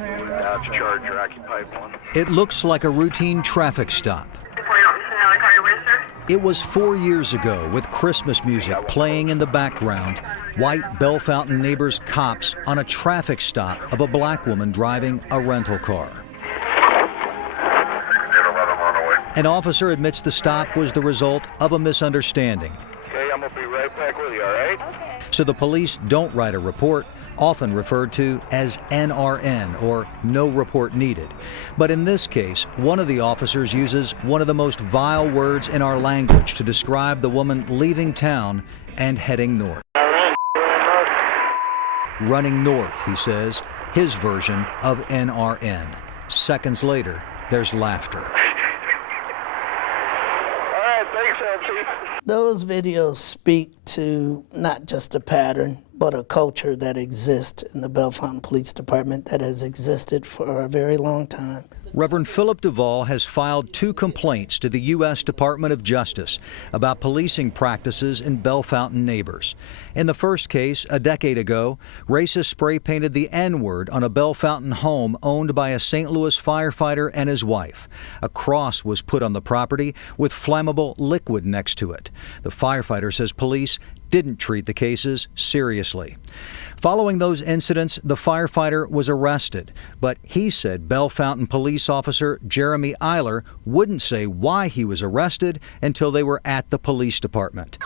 It's Charger, occupied one. It looks like a routine traffic stop. It was 4 years ago, with Christmas music playing in the background, white Bellefontaine Neighbors cops on a traffic stop of a black woman driving a rental car. An officer admits the stop was the result of a misunderstanding. Okay, I'm gonna be right back with you, all right? Okay. So the police don't write a report, often referred to as NRN, or no report needed. But in this case, one of the officers uses one of the most vile words in our language to describe the woman leaving town and heading north. Running north, he says, his version of NRN. Seconds later, there's laughter. Those videos speak to not just a pattern, but a culture that exists in the Bellefontaine Police Department that has existed for a very long time. Reverend Philip Duvall has filed 2 complaints to the U.S. Department of Justice about policing practices in Bellefontaine Neighbors. In the first case, a decade ago, racists spray-painted the N-word on a Bellefontaine home owned by a St. Louis firefighter and his wife. A cross was put on the property with flammable liquid next to it. The firefighter says police didn't treat the cases seriously. Following those incidents, the firefighter was arrested, but he said Bellefontaine police officer Jeremy Eiler wouldn't say why he was arrested until they were at the police department.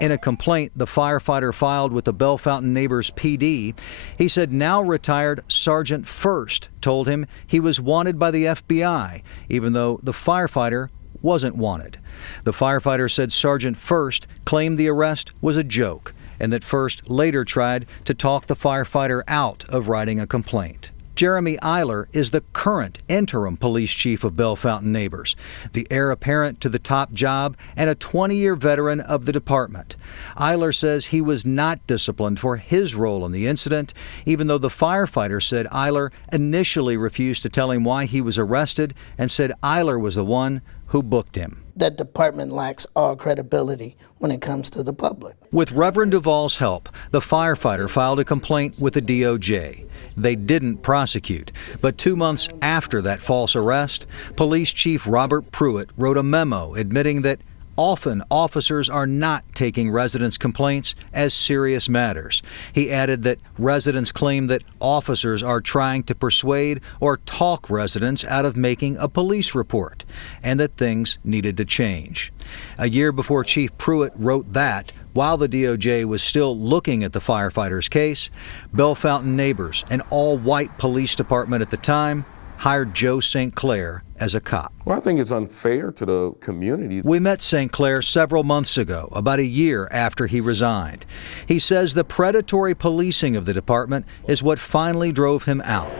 In a complaint the firefighter filed with the Bellefontaine Neighbors PD, he said now retired Sergeant First told him he was wanted by the FBI, even though the firefighter wasn't wanted. The firefighter said Sergeant First claimed the arrest was a joke, and that First later tried to talk the firefighter out of writing a complaint. Jeremy Eiler is the current interim police chief of Bellefontaine Neighbors, the heir apparent to the top job and a 20-year veteran of the department. Eiler says he was not disciplined for his role in the incident, even though the firefighter said Eiler initially refused to tell him why he was arrested and said Eiler was the one who booked him. That department lacks all credibility when it comes to the public. With Reverend Duvall's help, the firefighter filed a complaint with the DOJ. They didn't prosecute, but 2 months after that false arrest, Police Chief Robert Pruitt wrote a memo admitting that often officers are not taking residents' complaints as serious matters. He added that residents claim that officers are trying to persuade or talk residents out of making a police report, and that things needed to change. A year before Chief Pruitt wrote that, while the DOJ was still looking at the firefighter's case, Bellefontaine Neighbors, an all-white police department at the time, hired Joe St. Clair as a cop. Well, I think it's unfair to the community. We met St. Clair several months ago, about a year after he resigned. He says the predatory policing of the department is what finally drove him out.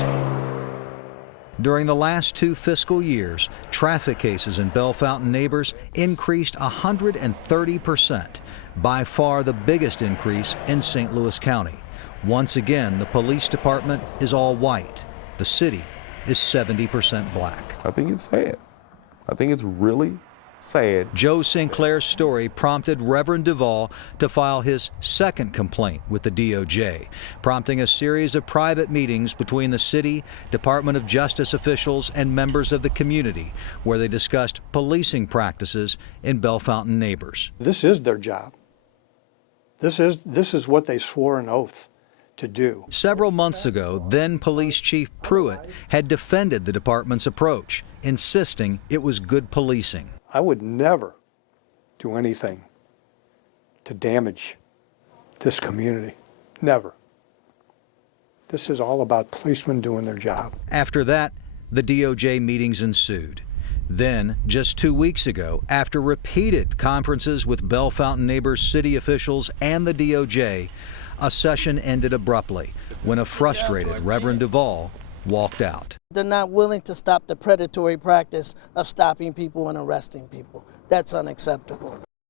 During the last 2 fiscal years, traffic cases in Bellefontaine Neighbors increased 130%, by far the biggest increase in St. Louis County. Once again, the police department is all white. The city is 70% black. I think it's sad. I think it's really sad. Joe St. Clair's story prompted Reverend Duvall to file his second complaint with the DOJ, prompting a series of private meetings between the city, Department of Justice officials, and members of the community, where they discussed policing practices in Bellefontaine Neighbors. This is their job. This is what they swore an oath to do. Several months ago, then Police Chief Pruitt had defended the department's approach, insisting it was good policing. I would never do anything to damage this community. Never. This is all about policemen doing their job. After that, the DOJ meetings ensued. Then, just 2 weeks ago, after repeated conferences with Bellefontaine Neighbors city officials and the DOJ, a session ended abruptly when a frustrated Reverend Duvall walked out. They're not willing to stop the predatory practice of stopping people and arresting people. That's unacceptable.